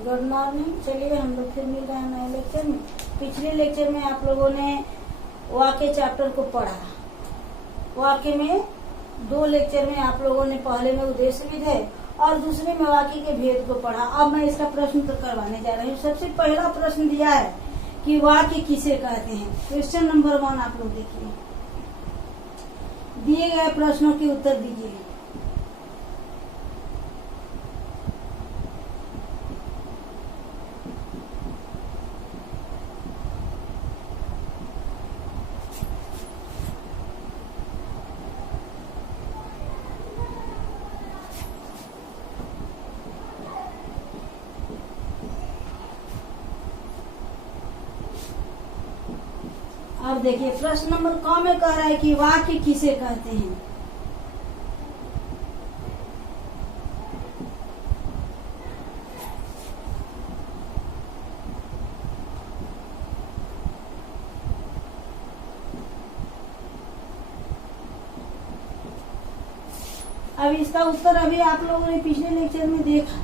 Good morning. चलिए हम लोग फिर मिल रहे हैं नए लेक्चर में। पिछले लेक्चर में आप लोगों ने वाक्य चैप्टर को पढ़ा। वाक्य में 2 लेक्चर में आप लोगों ने पहले में उद्देश्य विधेय और दूसरे में वाक्य के भेद को पढ़ा। अब मैं इसका प्रश्न उत्तर करवाने जा रही हूँ। सबसे पहला प्रश्न दिया है कि वाक्य किसे कहते हैं। क्वेश्चन नंबर 1 आप लोग देखिए, दिए गए प्रश्नों के उत्तर दीजिए। अब देखिए प्रश्न नंबर क में कह रहा है कि वाक्य किसे कहते हैं। अब इसका उत्तर अभी आप लोगों ने पिछले लेक्चर में देखा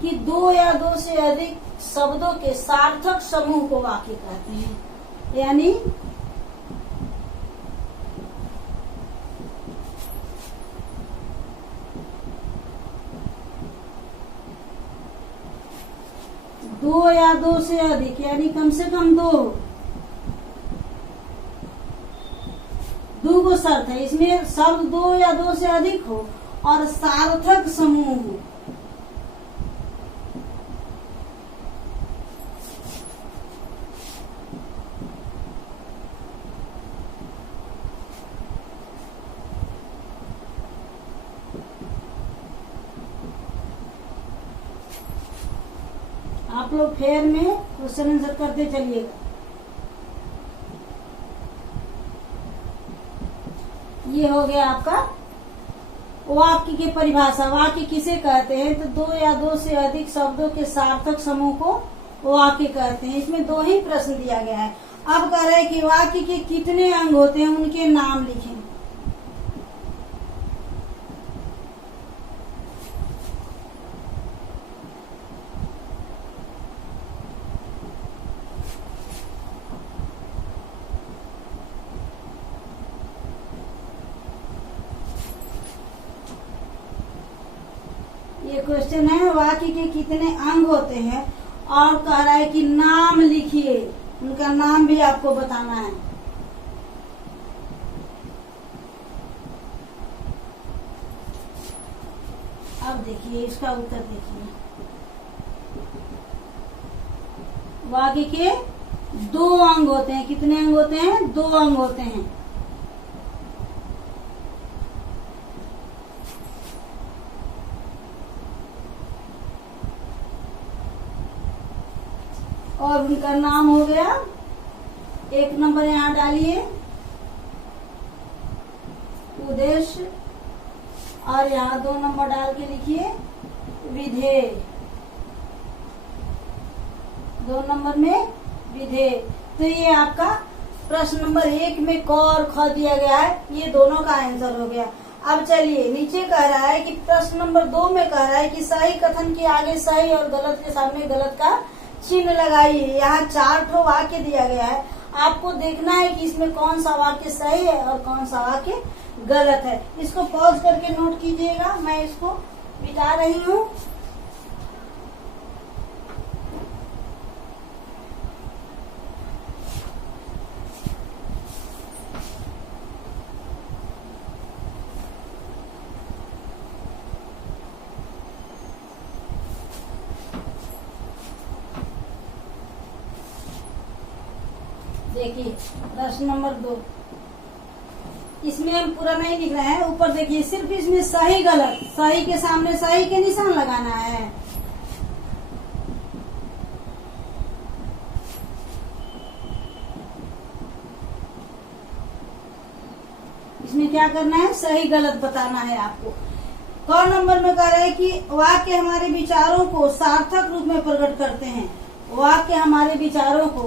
कि 2 या 2 से अधिक शब्दों के सार्थक समूह को वाक्य कहते हैं। यानी दो या 2 से अधिक, यानी कम से कम 2 को शर्त है। इसमें शब्द 2 या 2 से अधिक हो और सार्थक समूह हो। आप लोग फेयर में क्वेश्चन आंसर करते चलिएगा। ये हो गया आपका वाक्य की परिभाषा। वाक्य किसे कहते हैं तो 2 या 2 से अधिक शब्दों के सार्थक समूह को वाक्य कहते हैं। इसमें 2 ही प्रश्न दिया गया है। अब कह रहे हैं कि वाक्य के कितने अंग होते हैं, उनके नाम लिखें। ये क्वेश्चन है वाक्य के कितने अंग होते हैं और कह रहा है कि नाम लिखिए। उनका नाम भी आपको बताना है। अब देखिए इसका उत्तर देखिए। वाक्य के 2 अंग होते हैं। कितने अंग होते हैं? 2 अंग होते हैं। और उनका नाम हो गया, 1 नंबर यहाँ डालिए उद्देश्य, और यहाँ 2 नंबर डाल के लिखिए विधेय। 2 नंबर में विधेय। तो ये आपका प्रश्न नंबर 1 में क और ख दिया गया है। ये दोनों का आंसर हो गया। अब चलिए नीचे कह रहा है कि प्रश्न नंबर 2 में कह रहा है कि सही कथन के आगे सही और गलत के सामने गलत का चिन्ह लगाइए। यहाँ 4 ठो वाक्य दिया गया है। आपको देखना है कि इसमें कौन सा वाक्य सही है और कौन सा वाक्य गलत है। इसको पॉज करके नोट कीजिएगा। मैं इसको मिटा रही हूँ। देखिए प्रश्न नंबर 2, इसमें हम पूरा नहीं लिख रहे हैं। ऊपर देखिए सिर्फ इसमें सही गलत, सही के सामने सही के निशान लगाना है। इसमें क्या करना है? सही गलत बताना है आपको। क नंबर में कह रहा है कि वाक्य हमारे विचारों को सार्थक रूप में प्रकट करते हैं। वाक्य हमारे विचारों को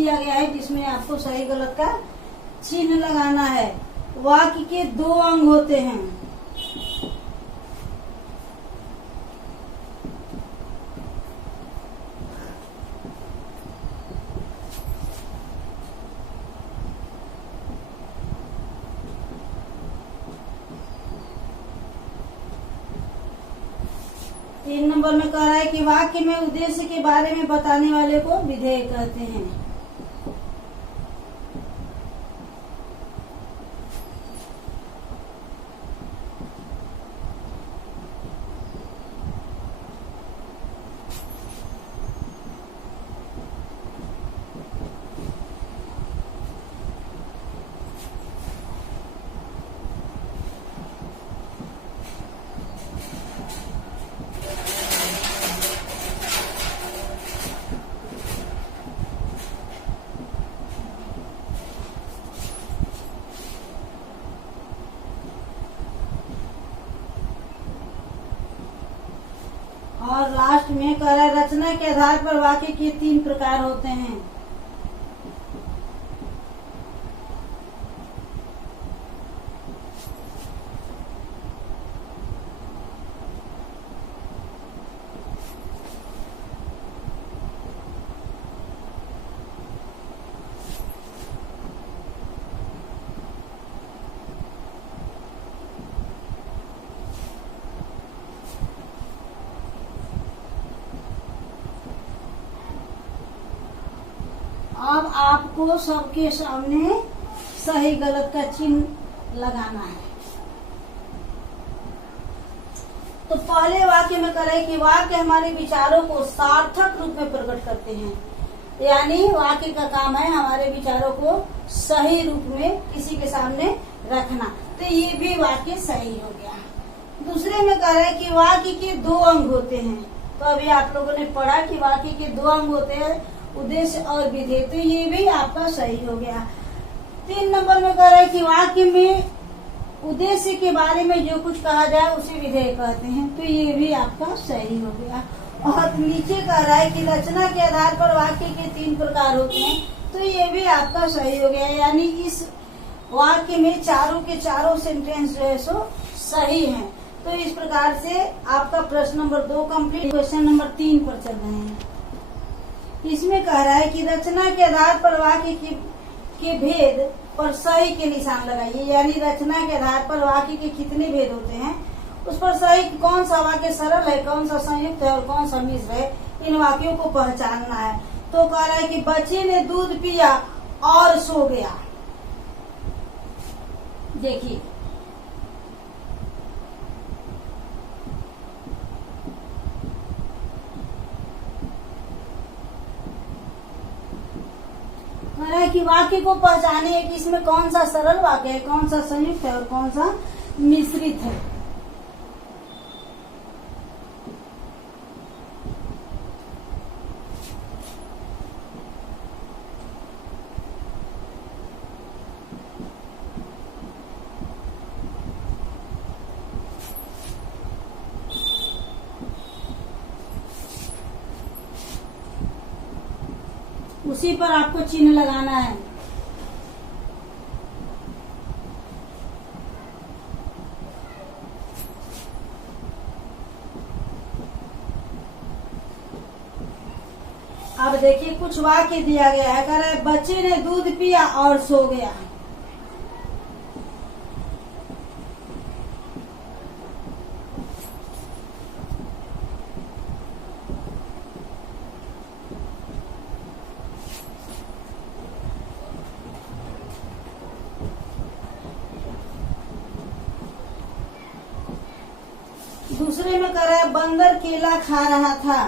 दिया गया है जिसमें आपको सही गलत का चिन्ह लगाना है। वाक्य के 2 अंग होते हैं। तीन नंबर में कह रहा है कि वाक्य में उद्देश्य के बारे में बताने वाले को विधेय कहते हैं। और लास्ट में कह रहा है रचना के आधार पर वाक्य के 3 प्रकार होते हैं। अब आपको सबके सामने सही गलत का चिन्ह लगाना है। तो पहले वाक्य में करें कि वाक्य हमारे विचारों को सार्थक रूप में प्रकट करते हैं, यानी वाक्य का काम है हमारे विचारों को सही रूप में किसी के सामने रखना। तो ये भी वाक्य सही हो गया। दूसरे में कह रहे हैं कि वाक्य के 2 अंग होते हैं। तो अभी आप लोगों ने पढ़ा कि वाक्य के 2 अंग होते हैं, उद्देश्य और विधेय। तो ये भी आपका सही हो गया। 3 नंबर में कह रहा है कि वाक्य में उद्देश्य के बारे में जो कुछ कहा जाए उसे विधेय कहते हैं। तो ये भी आपका सही हो गया। और नीचे कह रहा है कि रचना के आधार पर वाक्य के 3 प्रकार होते हैं। तो ये भी आपका सही हो गया, यानी इस वाक्य में चारों के चारों सेंटेंस जो है सो सही हैं। तो इस प्रकार से आपका प्रश्न नंबर 2 कंप्लीट। क्वेश्चन नंबर 3 पर चल रहे हैं। इसमें कह रहा है कि रचना के आधार पर वाक्य के भेद पर सही के निशान लगाइए, यानी रचना के आधार पर वाक्य के कितने भेद होते हैं उस पर सही, कौन सा वाक्य सरल है, कौन सा संयुक्त है और कौन सा मिश्र है, इन वाक्यों को पहचानना है। तो कह रहा है कि बच्चे ने दूध पिया और सो गया। देखिए कह रहा है कि वाक्य को पहचाने कि इसमें कौन सा सरल वाक्य है, कौन सा संयुक्त है और कौन सा मिश्रित है। उसी पर आपको चिन्ह लगाना है। अब देखिए कुछ वाक्य दिया गया है। कह रहा है बच्चे ने दूध पिया और सो गया। दूसरे में कह रहा है बंदर केला खा रहा था।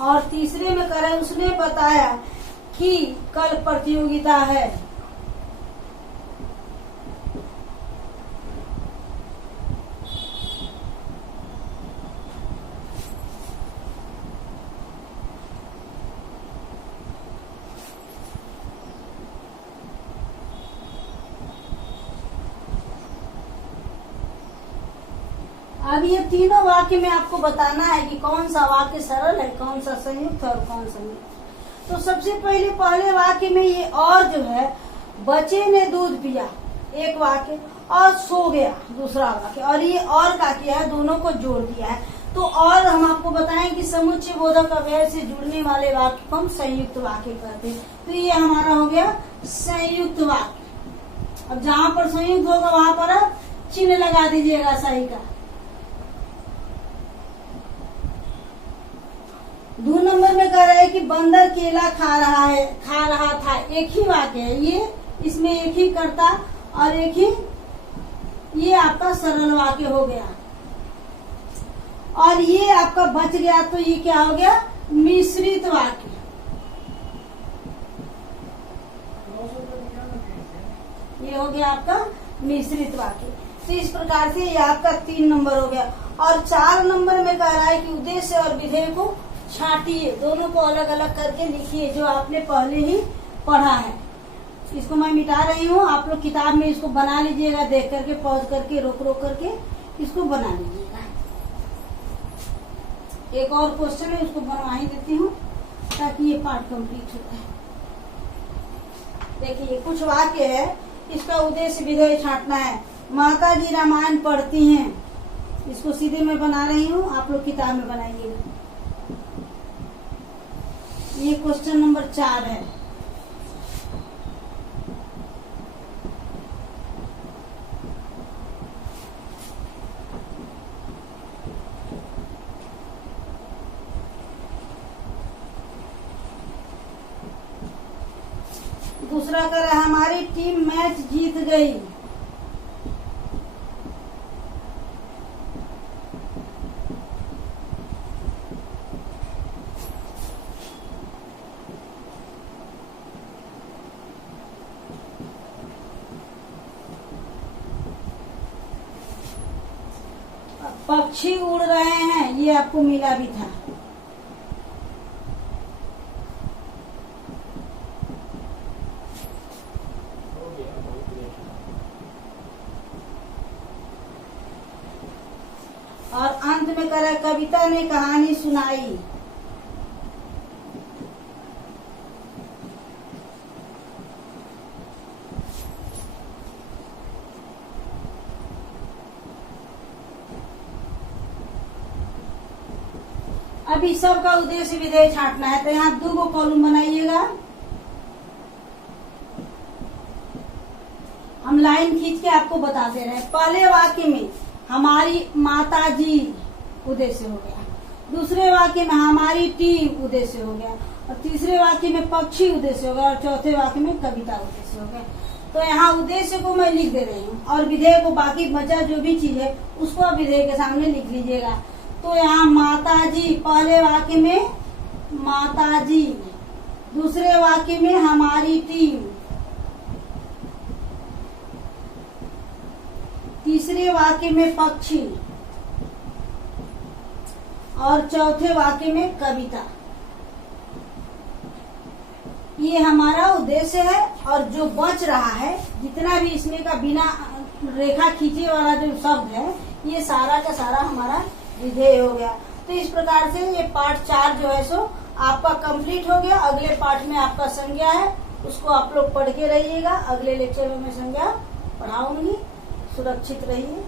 और तीसरे में कह रहा है उसने बताया कि कल प्रतियोगिता है। अब ये तीनों वाक्य में आपको बताना है कि कौन सा वाक्य सरल है, कौन सा संयुक्त है और कौन सा नहीं। तो सबसे पहले वाक्य में ये और जो है, बच्चे ने दूध पिया एक वाक्य, और सो गया दूसरा वाक्य, और ये और का किया है, दोनों को जोड़ दिया है। तो और हम आपको बताएं कि समुच्चय बोधक अव्यय से जुड़ने वाले वाक्य को हम संयुक्त वाक्य कहते हैं। तो ये हमारा हो गया संयुक्त वाक्य। अब जहां पर संयुक्त होगा वहां पर आप चिन्ह लगा दीजिएगा सही का। 2 नंबर में कह रहा है कि बंदर केला खा रहा था। एक ही वाक्य है ये, इसमें एक ही कर्ता और एक ही, ये आपका सरल वाक्य हो गया। और ये आपका बच गया, तो ये क्या हो गया, मिश्रित वाक्य। ये हो गया आपका मिश्रित वाक्य। तो इस प्रकार से ये आपका 3 नंबर हो गया। और 4 नंबर में कह रहा है कि उद्देश्य और विधेय को छांटिए, दोनों को अलग अलग करके लिखिए, जो आपने पहले ही पढ़ा है। इसको मैं मिटा रही हूँ, आप लोग किताब में इसको बना लीजिएगा, देख करके पॉज करके रोक करके इसको बना लीजिएगा। एक और क्वेश्चन है, उसको बनवा ही देती हूँ ताकि ये पार्ट कंप्लीट हो जाए। देखिए कुछ वाक्य है, इसका उद्देश्य विधेय छांटना है। माता जी रामायण पढ़ती हैं, इसको सीधे मैं बना रही हूँ, आप लोग किताब में बनाइएगा। ये क्वेश्चन नंबर 4 है। दूसरा कर है, हमारी टीम मैच जीत गई। पक्षी उड़ रहे हैं, ये आपको मिला भी था। और अंत में कह रहा है, कविता ने कहानी सुनाई। अभी सबका उद्देश्य विधेय छांटना है, तो यहाँ 2 कॉलम बनाइएगा। हम लाइन खींच के आपको बता दे रहे हैं। पहले वाक्य में हमारी माता जी उद्देश्य हो गया, दूसरे वाक्य में हमारी टीम उद्देश्य हो गया, और तीसरे वाक्य में पक्षी उद्देश्य हो गया, और चौथे वाक्य में कविता उद्देश्य हो गया। तो यहाँ उद्देश्य को मैं लिख दे रही हूँ, और विधेय को, बाकी बचा जो भी चीज है उसको आप विधेय के सामने लिख लीजिएगा। तो यहाँ माता जी, पहले वाक्य में माता जी, दूसरे वाक्य में हमारी टीम, तीसरे वाक्य में पक्षी, और चौथे वाक्य में कविता। ये हमारा उद्देश्य है। और जो बच रहा है, जितना भी इसमें का बिना रेखा खींचे वाला जो शब्द है, ये सारा का सारा हमारा विधेय हो गया। तो इस प्रकार से ये पार्ट 4 जो है सो आपका कंप्लीट हो गया। अगले पार्ट में आपका संज्ञा है, उसको आप लोग पढ़ के रहिएगा। अगले लेक्चर में मैं संज्ञा पढ़ाऊंगी। सुरक्षित रहिए।